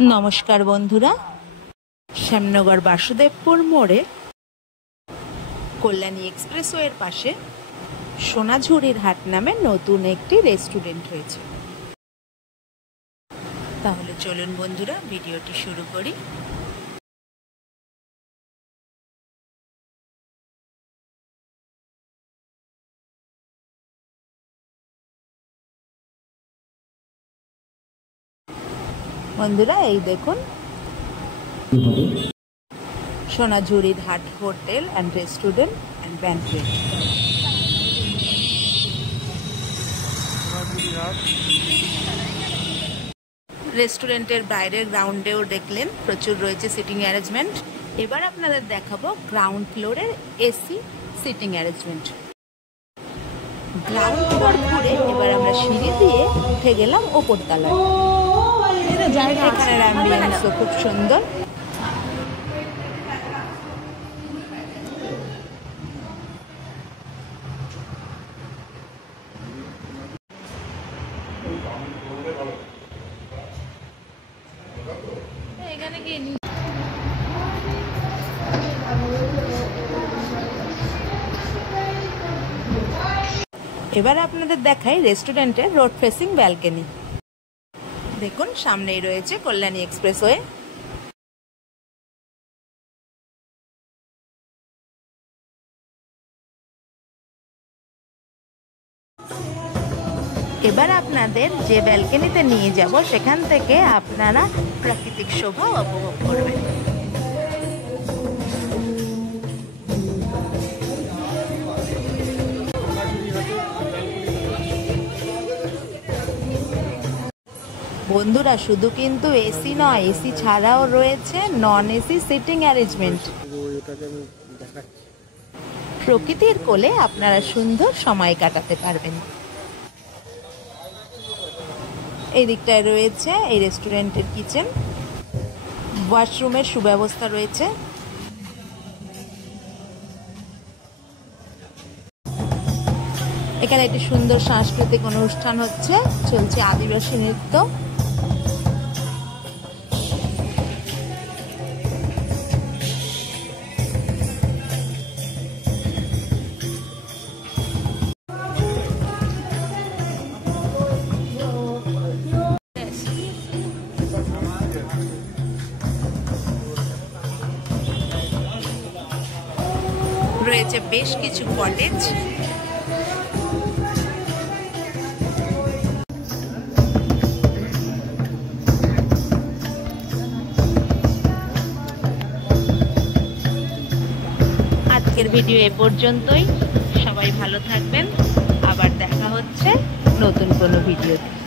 नमस्कार बंधुरा श्यामनगर बासुदेवपुर मोड़े कल्याणी एक्सप्रेसওয়ের पाशे सोनाझुरिर हाट नामे नतून एकटी रेस्टुरेंट हयेछे। ताहले चलुन बंधुरा भिडियोटी शुरू करी। बंधुरा এই দেখুন সোনাঝুরির হাট hotel and restaurant and banquet. রেস্টুরেন্টের বাইরের গ্রাউন্ডেও দেখলেন প্রচুর রয়েছে সিটিং অ্যারেঞ্জমেন্ট। এবার আপনাদের দেখাবো গ্রাউন্ড ফ্লোরের AC seating arrangement. Ground floor ঘুরে এবার আমরা সিঁড়ি দিয়ে উঠে গেলাম ওপর তলায়। এখানের অ্যাম্বিয়েন্সও খুব সুন্দর। এবার আপনাদের দেখাই রেস্টুরেন্টের রোড ফেসিং ব্যালকনি। দেখুন সামনেই রয়েছে কল্যাণী এক্সপ্রেসওয়ে। এবার আপনাদের যে ব্যালকনিতে নিয়ে যাব সেখান থেকে আপনারা প্রাকৃতিক শোভা উপভোগ করবেন। বন্ধুরা শুধু কিন্তু এসি নয়, এসি ছাড়াও রয়েছে নন এসি সিটিং অ্যারেঞ্জমেন্ট। প্রকৃতির কোলে আপনারা সুন্দর সময় কাটাতে পারবেন। এই দিকটায় রয়েছে এই রেস্টুরেন্টের কিচেন, ওয়াশরুমের সুব্যবস্থা রয়েছে। এখানে একটি সুন্দর সাংস্কৃতিক অনুষ্ঠান হচ্ছে, চলছে আদিবাসী নৃত্য। রয়েছে বেশ কিছু কটেজ। আজকের ভিডিও এ পর্যন্তই। সবাই ভালো থাকবেন, আবার দেখা হচ্ছে নতুন কোনো ভিডিওতে।